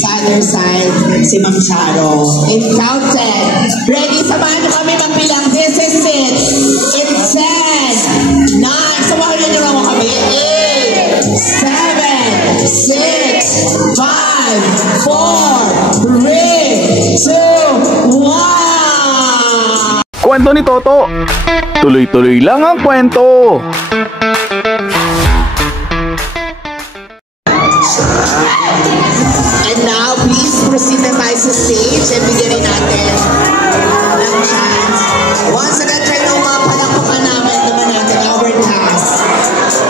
Sa other side, si Ma'am Charo. In count 10. Ready? Samahan nyo kami magbilang. This is it. In 10, 9. Samahan nyo naman ako kami. 8, 7, 6, 5, 4, 3, 2, 1. Kwento ni Toto. Tuloy-tuloy lang ang kwento. And now, please proceed na tayo sa stage and bigyan natin ng chance. Once again, try na palakpakan naman natin our cast.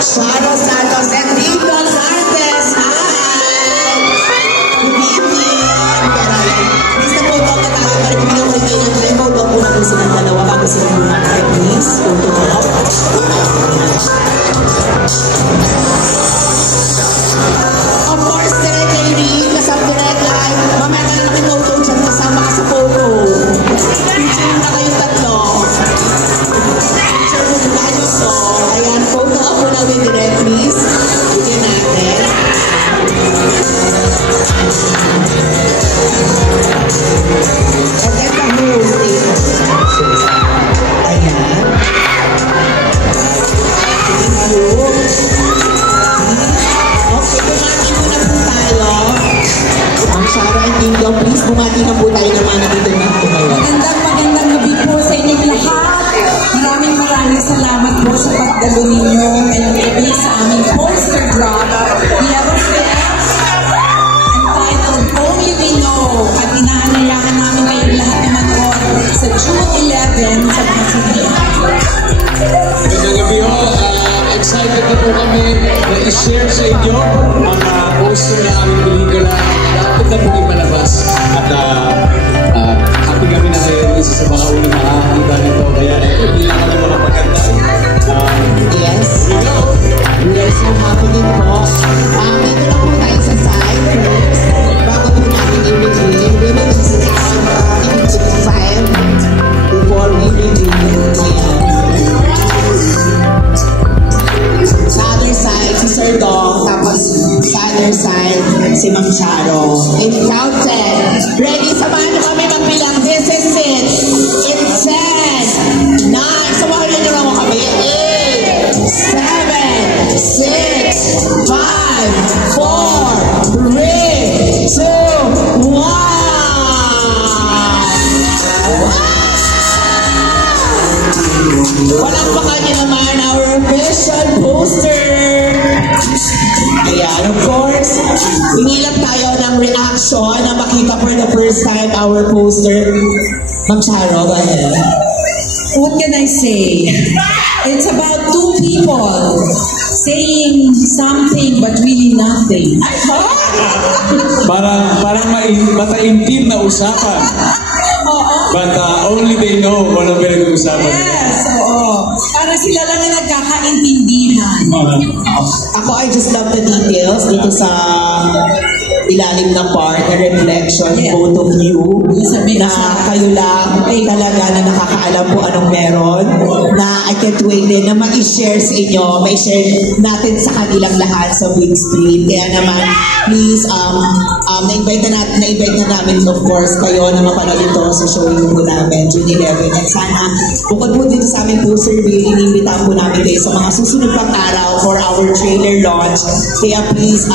Charo Santos and Nico Zartes. Hi! Good evening! Please na po ito ang tayo para bigyan ko rin kayo ng time. Hold on po natin silang dalawa bago silang bumatay. Please, hold on up. Of course, direct lady, kasama direct live. Mamaya ka na nakiphoto dyan, kasama ka sa photo. Picture na kayong tatlo. Picture mo na kayo so. Ayan, photo up muna with direct, please. Bigyan natin. And then the whole thing. Ayan. Thank you. Okay, bumati muna po tayo. Ang Charo and Nico, please bumati na po tayo naman nandito na po kayo. Magandang gabi po sa inyong lahat. Maraming salamat po sa pagdalo ninyo ngayong gabi sa aming poster drop. We have a film entitled Only We Know at inaanayahan namin kayong lahat na manood sa June 11 sa Pasig. Magandang gabi ho. Excited na po kami na i-share sa inyo ang poster na aming pelikula. Dapat na po ipalabas. At happy kami na kayo isa sa mga unang nakakita nito. Kaya hindi lang kami mga maganda. Yes. We are so happy din po. Dito lang po tayo sa side first. Bago po natin i-reveal, we will sit down in 5 before we reveal. Sa other side, si Sir Dong, tapos sa other side, si Ma'am Charo. In count 10. Ready? Samahan nyo kami magbilang. This is it. In 10, 9. Samahan nyo naman ako kami. 8, 7, 6, 5, 4, 3, 2, 1. Walang baka nyo naman our official poster. Ayan, of course, hinilap tayo ng reaction na makita for the first time our poster. Ma'am Charo, go ahead. What can I say? It's about two people saying something but really nothing. Parang mataintim na usapan. But only they know kung anong pinag-uusapan. Yes, oo. Parang sila lang na nagkakaintindihan. Ako, I just love the details dito sa ilalim ng part, na reflection, both of you, na kayo lang talaga na nakakaalam po anong meron, na I can't wait din na ma-share sa inyo, ma-share natin sa kanilang lahat sa big screen. Kaya naman, please, na-invite na namin, of course, kayo na mapanood ito sa showing po namin, June 11. At sana, bukod po dito sa aming poster review, inimbitahan po namin kayo sa mga susunod pang araw for our trailer launch. Kaya please,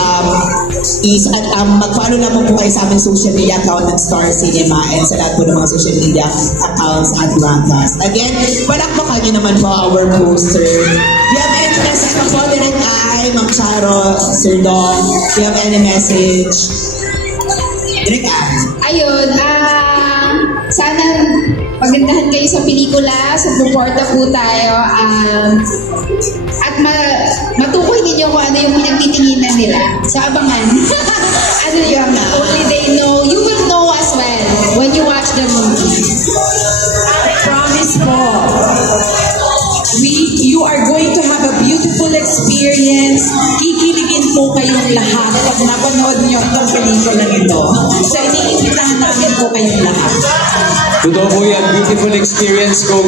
mag-follow na po kayo sa aming social media account ng Star Cinema and sa lahat po ng mga social media accounts at broadcast. Again, palakpakan nyo naman po our poster. Do you have any message pa po? Direct Eye, Ma'am Charo, Sir Dong, do you have any message? Direct Eye. Ayun, sana magandahan kayo sa pelikula, suporta po tayo, at matukoy ninyo kung ano yung pinagtitinginan nila. So, abangan. Ano yung only they know, you will know as well when you watch the movie. Promise po. You are going to have a beautiful experience. Kikiligin po kayong lahat pag napanood nyo itong pelikula nito. So, iniimbitahan namin po kayong lahat. Totoo po yan, beautiful experience. Kung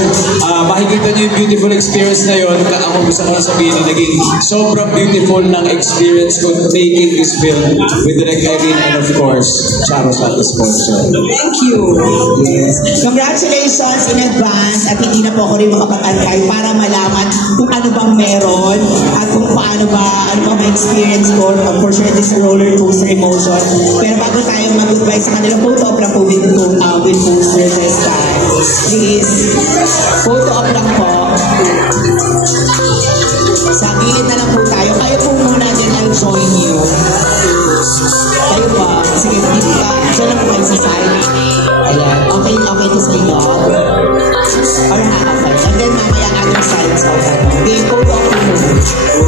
makikita niyo yung beautiful experience na yun, ako gusto ko lang sabihin na naging sobrang beautiful ng experience ko making this film with Direk Irene and of course, Charo sa sponsor. Thank you. Yes. Congratulations in advance at hindi na po ako rin makapatangkay para malaman kung ano bang meron at kung paano ba, ano ba ma-experience ko. For sure, this roller coaster emotion. Pero bago tayo mag-goodbye sa kanila, photo op lang po with poster this time. Please, photo op lang po. Sa gilid na lang po tayo. Kayo po muna din, I'll join you. Kayo ba? Sige, dito ka. Diyan lang po kayo sa side. Ayan. Okay to sa inyo. Or okay. And then mamaya ating side sa okay, photo op po muna.